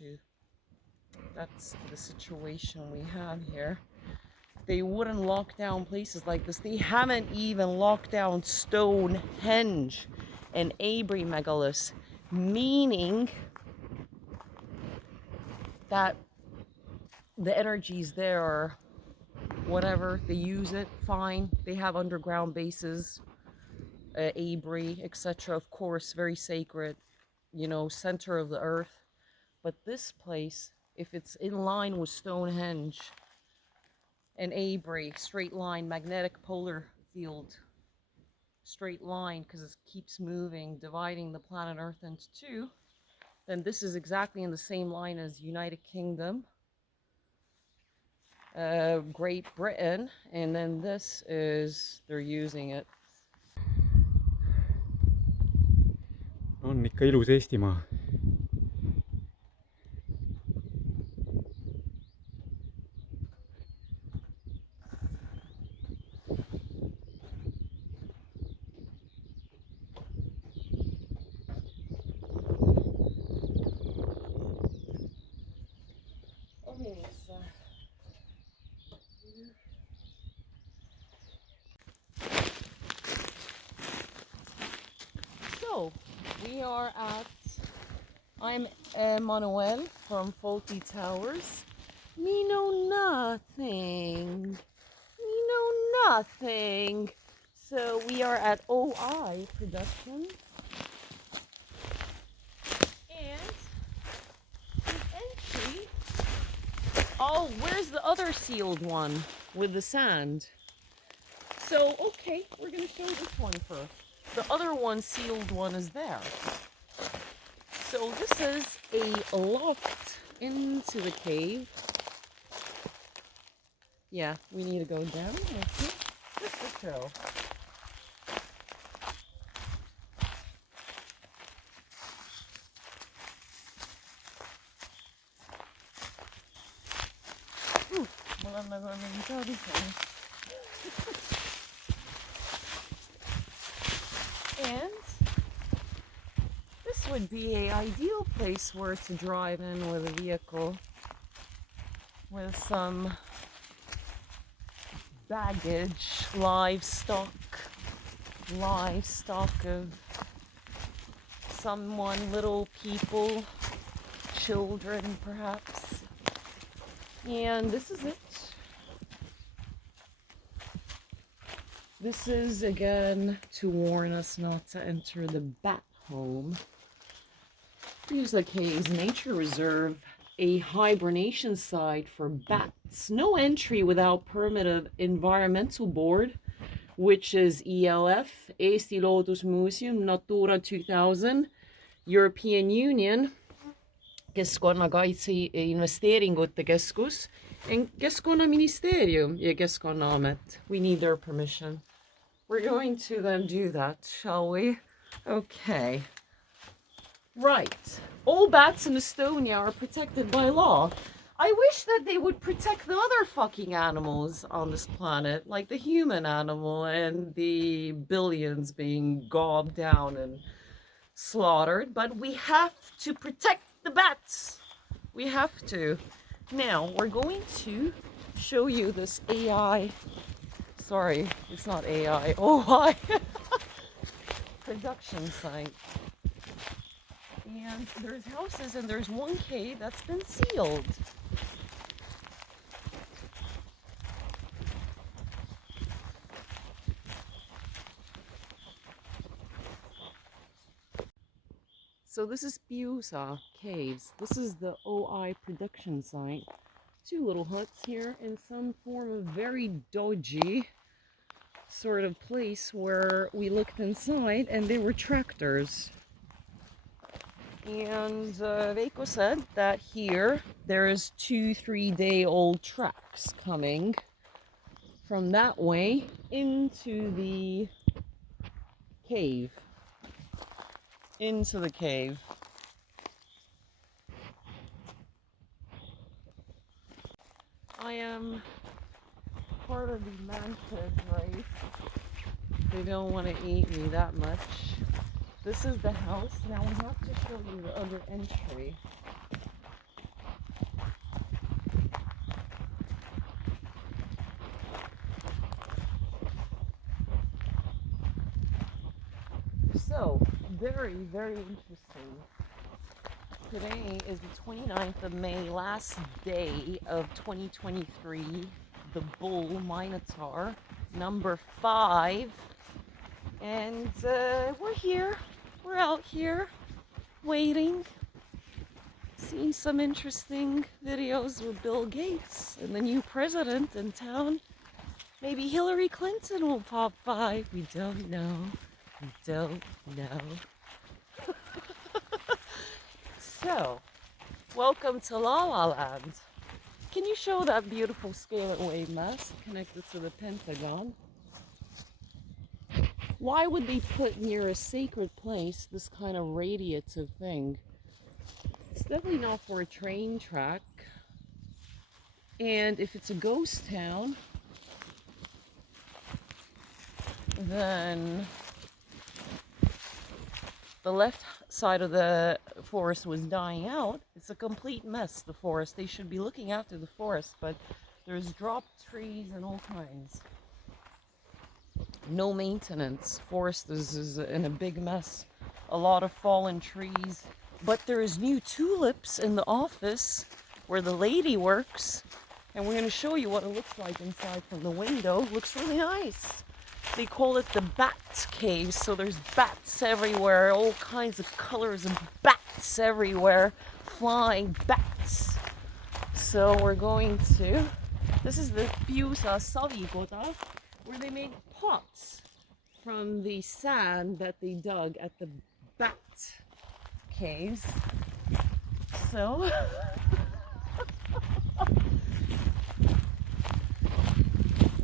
you. That's the situation we have here. They wouldn't lock down places like this. They haven't even locked down Stonehenge and Megalus, meaning that the energies there are whatever. They use it, fine. They have underground bases, Abri, etc. Of course, very sacred, you know, center of the earth. But this place, if it's in line with Stonehenge and Abri, straight line, magnetic polar field, straight line, because it keeps moving, dividing the planet Earth into two, then this is exactly in the same line as United Kingdom, Great Britain, and then this is, they're using it. On ikka ilus Eestimaa. So, we are at, I'm Manuel from Faulty Towers. Me know nothing. Me know nothing. So we are at OI Productions. And the entry, oh, where's the other sealed one with the sand? So, okay, we're gonna show this one first. The other one, sealed one, is there. So this is a loft into the cave. Yeah, we need to go down. Let's see. Just to show. Well, I'm not going to go this way. And this would be an ideal place where to drive in with a vehicle with some baggage, livestock of someone, little people, children perhaps. And this is it. This is again to warn us not to enter the bat home. PIUSA Caves Nature Reserve, a hibernation site for bats. No entry without permit of Environmental Board, which is ELF, Eesti Loodusmuuseum, Natura 2000, European Union, Keskkonnakaitse Investeeringute Keskus, and Keskkonnaministeerium ja Keskkonnaamet. We need their permission. We're going to then do that, shall we? Okay. Right. All bats in Estonia are protected by law. I wish that they would protect the other fucking animals on this planet, like the human animal and the billions being gobbed down and slaughtered, but we have to protect the bats. We have to. Now, we're going to show you this AI, sorry, it's not AI, OI production site. And there's houses and there's one cave that's been sealed. So this is PIUSA Caves. This is the OI production site. Two little huts here in some form of very dodgy sort of place where we looked inside and they were tractors. And Veiko said that here there's 2-3-day-old tracks coming from that way into the cave. Into the cave. I am part of the mantid race. They don't want to eat me that much. This is the house. Now we have to show you the other entry. So, very, very interesting. Today is the 29th of May, last day of 2023. The bull Minotaur, number 5. And we're here. We're out here waiting. Seen some interesting videos with Bill Gates and the new president in town. Maybe Hillary Clinton will pop by. We don't know. We don't know. So, welcome to La La Land. Can you show that beautiful scale and wave mast connected to the Pentagon? Why would they put near a sacred place this kind of radiative thing? It's definitely not for a train track. And if it's a ghost town, then the left side of the forest was dying out. It's a complete mess, the forest. They should be looking after the forest, but there's dropped trees and all kinds. No maintenance. Forest is in a big mess. A lot of fallen trees. But there's new tulips in the office where the lady works. And we're going to show you what it looks like inside from the window. Looks really nice. They call it the bat cave. So there's bats everywhere. All kinds of colors of bats everywhere. Flying bats. So we're going to... This is the PIUSA Savigoda, where they make pots from the sand that they dug at the bat caves. So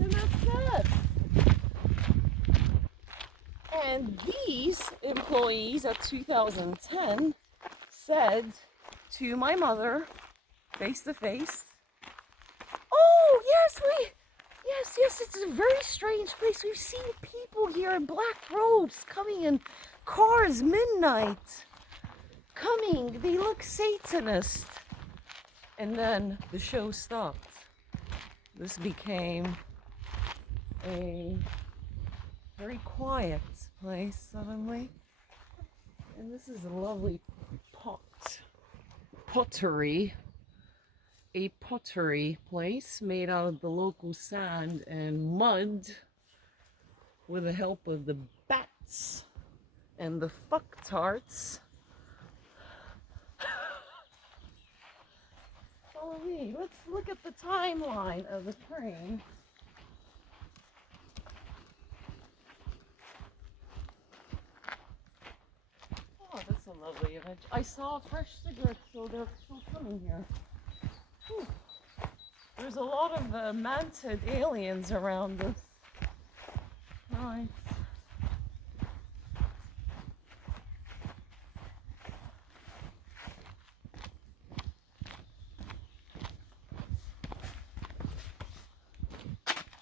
and that's it. And these employees at 2010 said to my mother, face to face, "Oh yes, it's a very strange place. We've seen people here in black robes coming in cars midnight. Coming, they look Satanist." And then the show stopped. This became a very quiet place suddenly. And this is a lovely pottery. A pottery place made out of the local sand and mud with the help of the bats and the fucktarts. Follow me. Let's look at the timeline of the train. Oh, that's a lovely image. I saw fresh cigarettes, so they're still coming here. Whew. There's a lot of mantid aliens around us. Right.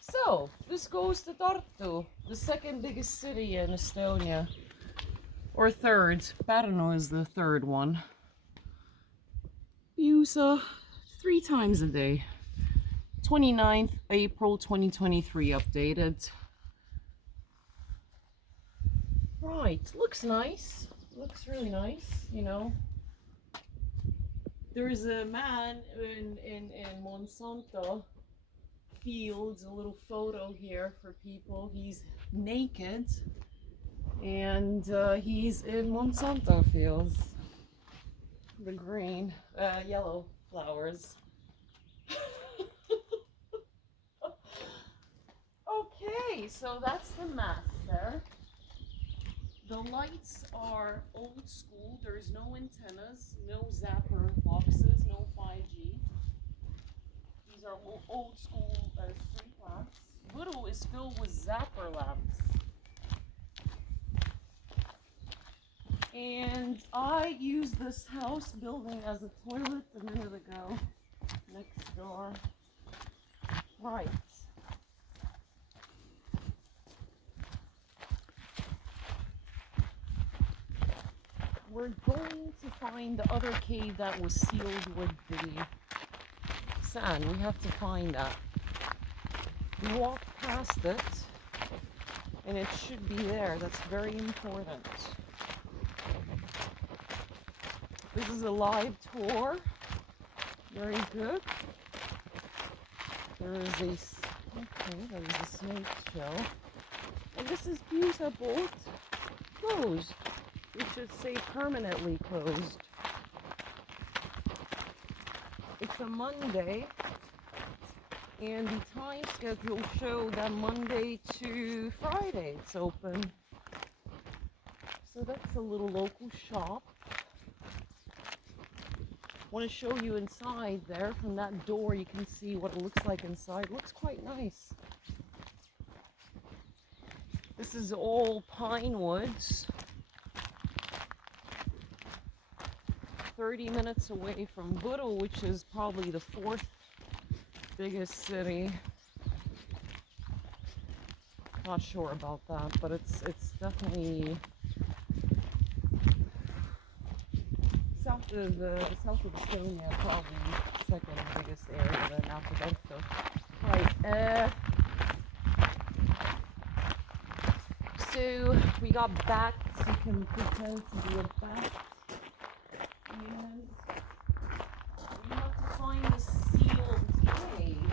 So, this goes to Tartu, the second biggest city in Estonia. Or third. Pärnu is the third one. PIUSA 3 times a day. 29th April 2023 updated. Right, looks nice. Looks really nice, you know. There is a man in Monsanto fields, a little photo here for people. He's naked and he's in Monsanto fields. The green, yellow flowers. Okay, so that's the map there. The lights are old school. There's no antennas, no zapper boxes, no 5G. These are old school street lamps. Guru is filled with zapper lamps. And I used this house building as a toilet a minute ago. Next door. Right. We're going to find the other cave that was sealed with the sand. We have to find that. We walked past it, and it should be there. That's very important. This is a live tour. Very good. There is a snake shell. And this is PIUSA boat closed. We should say permanently closed. It's a Monday, and the time schedule show that Monday to Friday it's open. So that's a little local shop. Want to show you inside there. From that door you can see what it looks like inside. It looks quite nice. This is all pine woods. 30 minutes away from Budva, which is probably the 4th biggest city. Not sure about that, but it's definitely south of Estonia, probably second biggest area then after Veiko. Right. So we got bats. You can pretend to be a bat. And we have to find the sealed cave.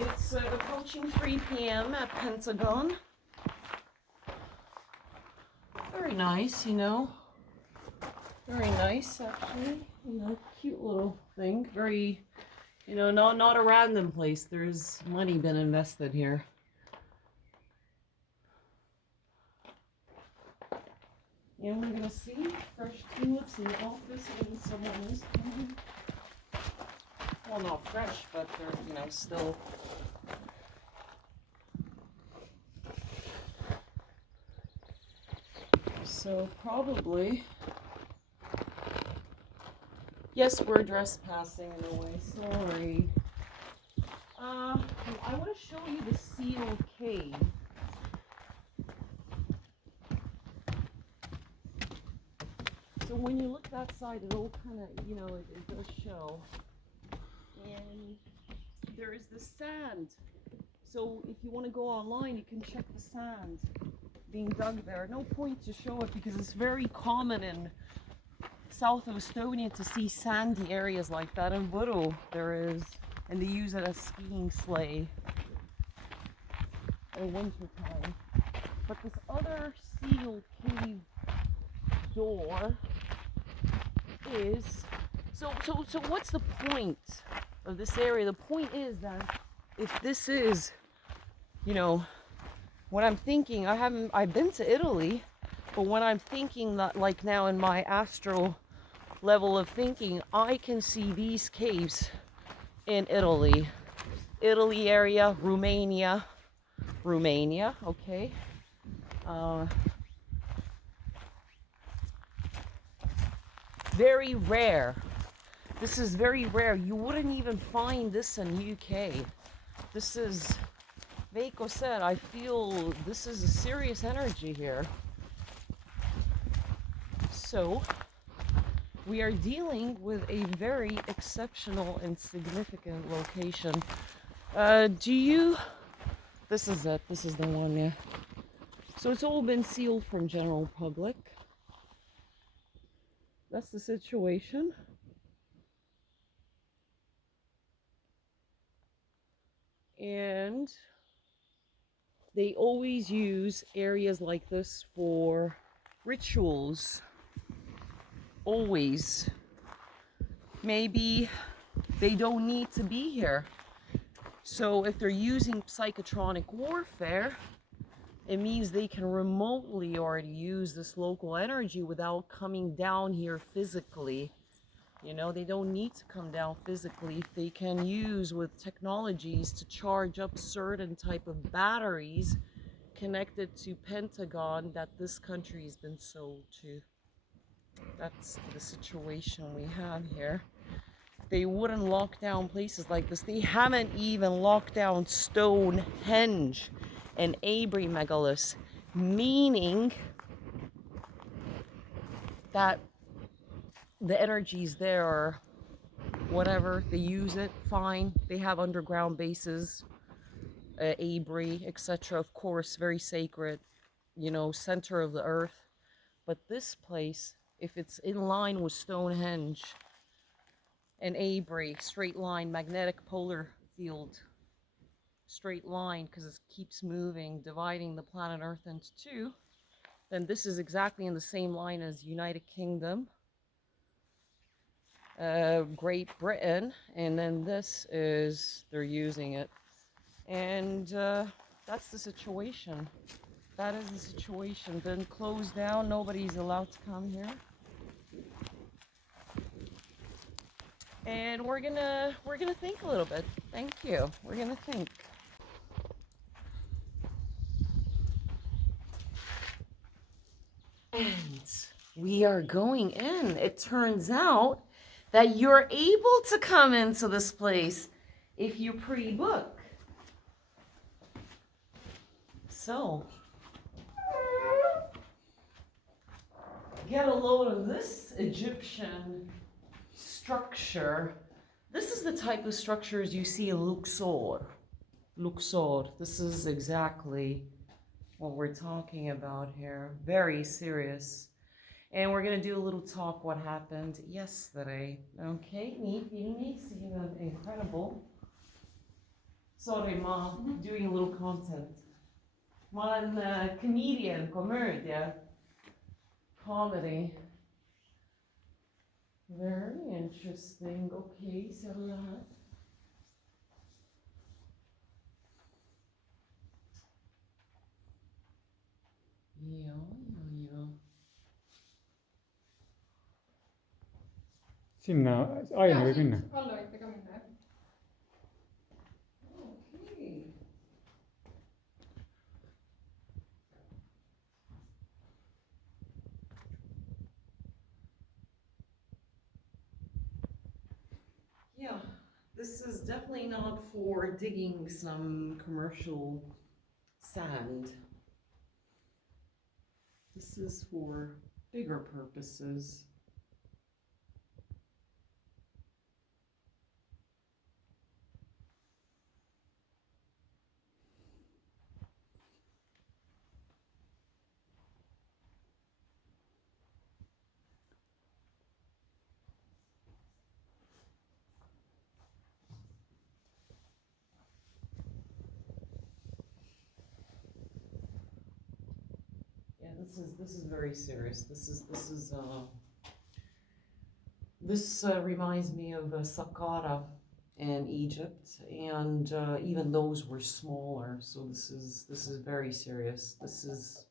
It's approaching 3 p.m. at Pentagon. Very nice, you know. Very nice, actually. You know, cute little thing. Very, you know, not a random place. There's money been invested here. And we're gonna see fresh tulips in the office when someone is coming. Well, not fresh, but they're, you know, still. So probably. Yes, we're trespassing in a way, sorry. I want to show you the sealed cave. So when you look that side, it all kind of, you know, it does show. And there is the sand. So if you want to go online, you can check the sand being dug there. No point to show it because it's very common in south of Estonia to see sandy areas like that. In Budva there is, and they use it as skiing sleigh in winter time. But this other sealed cave door is so what's the point of this area? The point is that if this is, you know, what I'm thinking, I've been to Italy, but when I'm thinking that, like now in my astral level of thinking, I can see these caves in Italy area, Romania, okay. Very rare. This is very rare. You wouldn't even find this in UK. This is, Veiko said, I feel this is a serious energy here. So we are dealing with a very exceptional and significant location. This is it. This is the one, yeah. So it's all been sealed from general public. That's the situation. And they always use areas like this for rituals. Always. Maybe they don't need to be here. So if they're using psychotronic warfare, it means they can remotely already use this local energy without coming down here physically. You know, they don't need to come down physically. They can use with technologies to charge up certain type of batteries connected to Pentagon that this country has been sold to. That's the situation we have here. They wouldn't lock down places like this. They haven't even locked down Stonehenge and Abrimegalus, meaning that the energies there are whatever. They use it, fine. They have underground bases. Abri, etc. Of course, very sacred, you know, center of the earth. But this place, if it's in line with Stonehenge and Abri, straight line, magnetic polar field, straight line, because it keeps moving, dividing the planet Earth into two, then this is exactly in the same line as United Kingdom, Great Britain, and then this is, they're using it. And that's the situation. That is the situation. Been closed down. Nobody's allowed to come here. And we're gonna think a little bit. Thank you. We're gonna think. And we are going in. It turns out that you're able to come into this place if you pre-book. So, get a load of this Egyptian structure. This is the type of structures you see in Luxor. Luxor. This is exactly what we're talking about here. Very serious. And we're going to do a little talk what happened yesterday. Okay, ni filmi, incredible. Sorry, Ma, doing a little content. Ma en comedian, komedie. Comedy. Very interesting. Okay, ser du det här? Ja. Sinna aina võib minna. Alla võite ka minna, jah. Okay. Yeah, this is definitely not for digging some commercial sand. This is for bigger purposes. This is very serious. This reminds me of Saqqara in Egypt, and even those were smaller. So this is very serious. This is,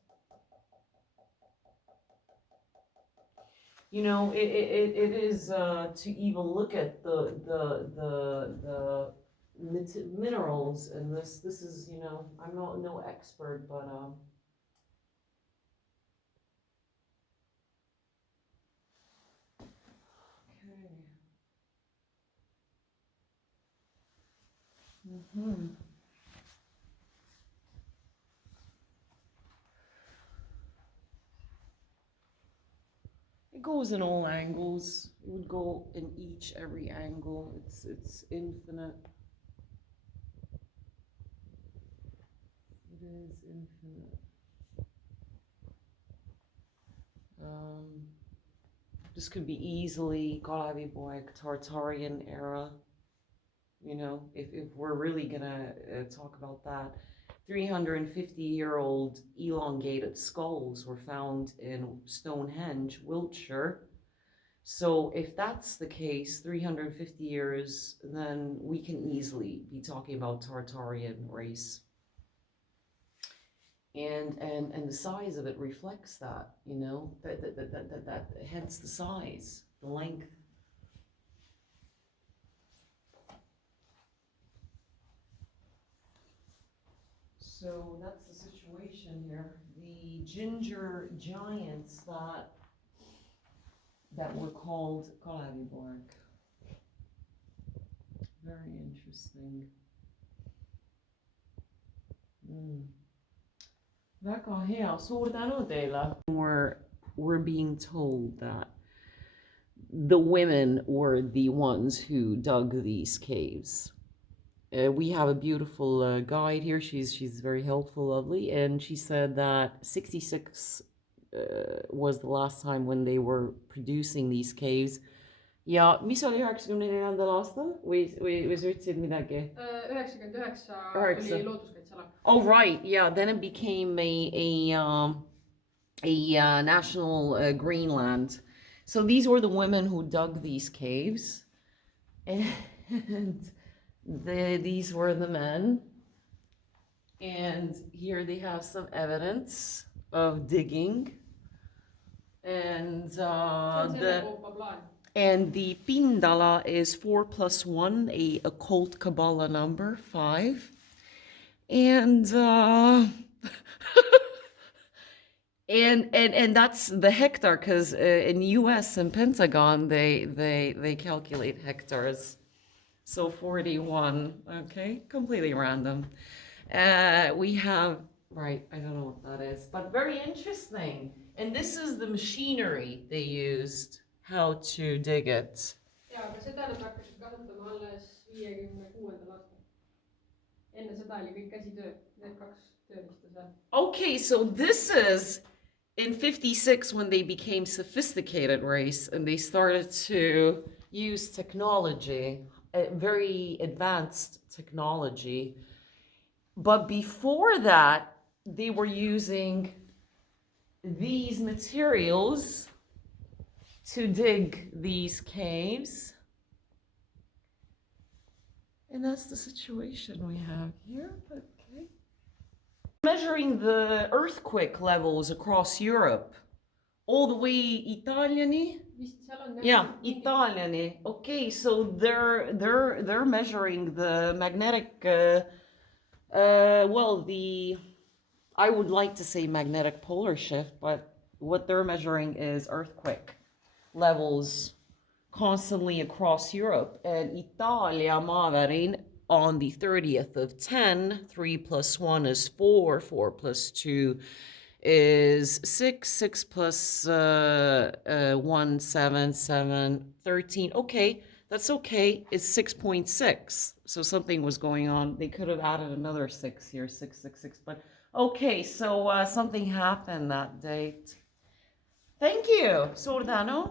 you know, it is to even look at the minerals in this. This is, you know, I'm no expert, but it goes in all angles. It would go in every angle. It's infinite. It is infinite. This could be easily Tartarian era. You know, if we're really gonna talk about that, 350-year-old elongated skulls were found in Stonehenge, Wiltshire. So if that's the case, 350 years, then we can easily be talking about Tartarian race. And the size of it reflects that, you know, that hence the size, the length. So that's the situation here. The ginger giants that were called Kalaviborg. Very interesting. Väga hea, suur tänu teile. We're being told that the women were the ones who dug these caves. we have a beautiful guide here. She's very helpful, lovely, and she said that 66 was the last time when they were producing these caves. Ja mis oli 94. aastal või sa ütlesid midagi? 99 Üheksa. oli looduskaitseala. Oh right, yeah. Then it became a national Greenland. So these were the women who dug these caves, and these were the men. And here they have some evidence of digging, and the pindala is 4 + 1, a occult Kabbalah number 5, and and that's the hectare, because in U.S. and Pentagon they calculate hectares. So 41, okay, completely random. We have, right, I don't know what that is, but very interesting. And this is the machinery they used, how to dig it. Jaa, aga seda nad hakkasid kasutama alles 56. aastal. Enne seda oli kõik käsitöö, need 2 töölistä seal. Okay, so this is in 56 when they became sophisticated race and they started to use technology, very advanced technology. But before that, they were using these materials to dig these caves. And that's the situation we have here. Okay. Measuring the earthquake levels across Europe, all the way Italiani. Yeah, Italiani. Okay, so they're measuring the magnetic. Well, I would like to say magnetic polar shift, but what they're measuring is earthquake levels constantly across Europe. And Italia maavärin on the 30th of 10, 3 + 1 is 4, 4 + 2 is 6, 6 + 1, 7, 7, 13. Okay, that's okay. It's 6.6. So something was going on. They could have added another 6 here, 6, 6, 6. But okay, so something happened that date. Thank you. Suur tänu.